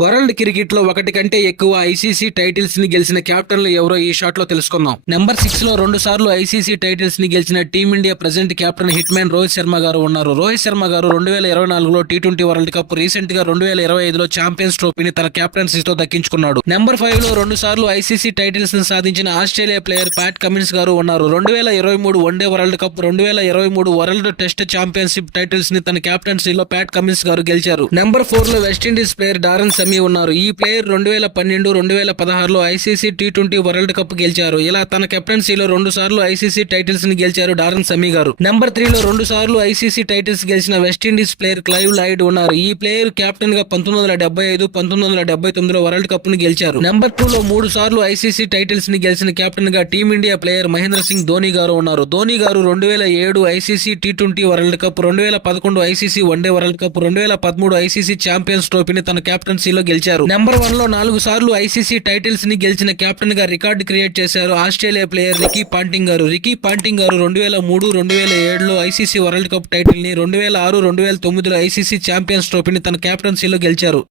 World cricket లో ఒకటి కంటే ఎక్కువ ఐసీసీ టైటిల్స్ ని గెలిచిన కెప్టెన్లు ఎవరో ఈ షాట్ లో తెలుసుకుందాం. నెంబర్ 6 లో 2 సార్లు ఐసీసీ టైటిల్స్ ని గెలిచిన team India present captain hit man Rohit Sharma గారు ఉన్నారు. రోహిత్ శర్మ గారు 2024లో టీ20 వరల్డ్ కప్, రీసెంట్ గా 2025లో ఛాంపియన్స్ ట్రోఫీని తన కెప్టెన్సీతో దక్కించుకున్నాడు. నెంబర్ 5 లో 2 సార్లు ఐసీసీ టైటిల్స్ ని సాధించిన ఆస్ట్రేలియా ప్లేయర్ ప్యాట్ కమిన్స్ గారు ఉన్నారు. 2023 one day world cup, 2023 world test championship titles ని తన కెప్టెన్సీలో ప్యాట్ కమిన్స్ గారు గెలిచారు. నెంబర్ 4 లో వెస్టిండీస్ ప్లేయర్ డారెన్ సెమీ ఉన్నారు. ఈ ప్లేయర్ 2012, 2016లో ఐసీసీ టీ20 వరల్డ్ కప్ గెలిచారు. ఇలా తన కెప్టెన్సీలో 2 సార్లు ఐసీసీ టైటిల్స్ ని గెలిచారు డారెన్ సెమీ గారు. నెంబర్ 3 లో 2 సార్లు ఐసీసీ టైటిల్స్ గెలిచిన వెస్టిండీస్ ప్లేయర్ క్లైవ్ లాయిడ్ ఉన్నారు. ఈ ప్లేయర్ కెప్టెన్ గా 1975, 1979లో వరల్డ్ కప్ ని గెలిచారు. నెంబర్ 2 లో 3 సార్లు ఐసీసీ టైటిల్స్ ని గెలిచిన కెప్టెన్ గా టీమిండియా ప్లేయర్ మహేంద్ర సింగ్ ధోని గారు ఉన్నారు. ధోని గారు 2007 ఐసీసీ టీ20 world cup, 2011 ICC one day world cup, 2013 ICC champions ట్రోఫీని తన కెప్టెన్సీలో గెలిచారు. నెంబర్ 1 లో 4 సార్లు ఐసీసీ టైటిల్స్ ని గెలిచిన కెప్టెన్ గా రికార్డు క్రియేట్ చేశారు ఆస్ట్రేలియా ప్లేయర్ రికీ పాంటింగ్ గారు. రికీ పాంటింగ్ గారు 2003, 2007లో ఐసీసీ వరల్డ్ కప్ టైటిల్ ని, 2006, 2009లో ఐసీసీ ఛాంపియన్స్ ట్రోఫీని తన కెప్టెన్సీలో గెలిచారు.